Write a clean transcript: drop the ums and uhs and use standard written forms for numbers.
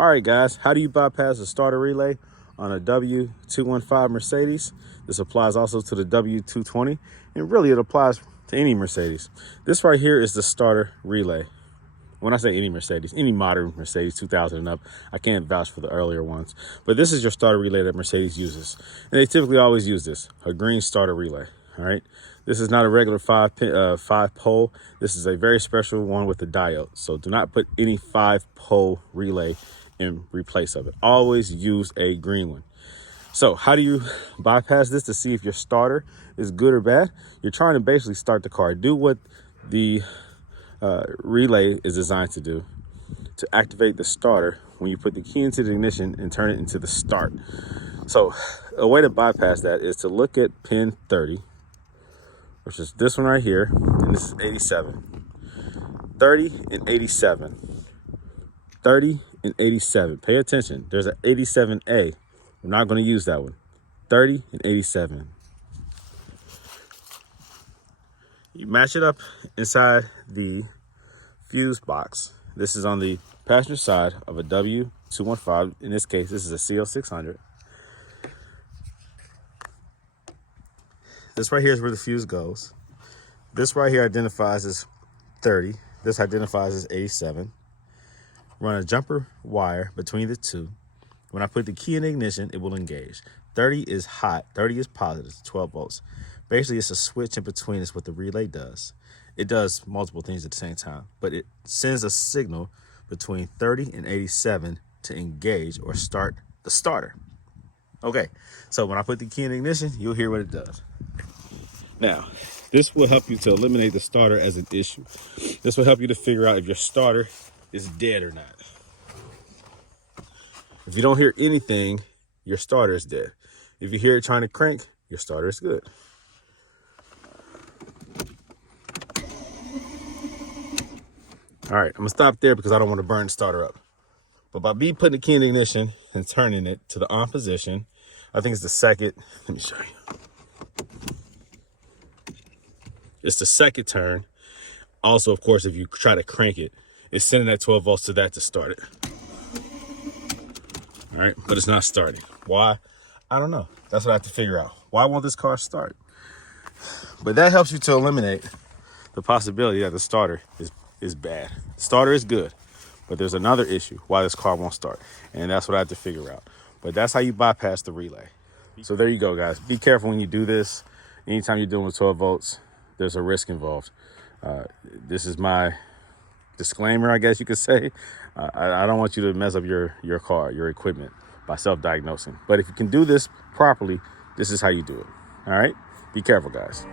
All right, guys, how do you bypass a starter relay on a W215 Mercedes? This applies also to the W220, and really it applies to any Mercedes. This right here is the starter relay. When I say any Mercedes, any modern Mercedes 2000 and up, I can't vouch for the earlier ones, but this is your starter relay that Mercedes uses. And they typically always use this, a green starter relay, all right? This is not a regular five pole. This is a very special one with a diode. So do not put any 5-pole relay in replace of it. Always use a green one. So how do you bypass this to see if your starter is good or bad? You're trying to basically start the car. Do what the relay is designed to do to activate the starter when you put the key into the ignition and turn it into the start. So a way to bypass that is to look at pin 30, which is this one right here, and this is 87. 30 and 87. 30 and 87. Pay attention. There's an 87A. We're not going to use that one. 30 and 87. You match it up inside the fuse box. This is on the passenger side of a W215. In this case, this is a CL600. This right here is where the fuse goes. This right here identifies as 30. This identifies as 87. Run a jumper wire between the two. When I put the key in the ignition, it will engage. 30 is hot. 30 is positive. 12 volts. Basically, it's a switch in between. It's what the relay does. It does multiple things at the same time, but it sends a signal between 30 and 87 to engage or start the starter. Okay, so when I put the key in the ignition, you'll hear what it does. Now, this will help you to eliminate the starter as an issue. This will help you to figure out if your starter is dead or not. If you don't hear anything, your starter is dead. If you hear it trying to crank, your starter is good. All right, I'm gonna stop there because I don't want to burn the starter up. But by me putting the key in the ignition and turning it to the on position, I think it's the second, let me show you. It's the second turn. Also, of course, if you try to crank it, it's sending that 12 volts to that to start it. All right, but it's not starting. Why? I don't know. That's what I have to figure out. Why won't this car start? But that helps you to eliminate the possibility that the starter is bad. The starter is good, but there's another issue why this car won't start. And that's what I have to figure out. But that's how you bypass the relay. So there you go, guys. Be careful when you do this. Anytime you're dealing with 12 volts, there's a risk involved. This is my disclaimer, I guess you could say. I don't want you to mess up your car, your equipment by self-diagnosing. But if you can do this properly, this is how you do it. All right? Be careful, guys.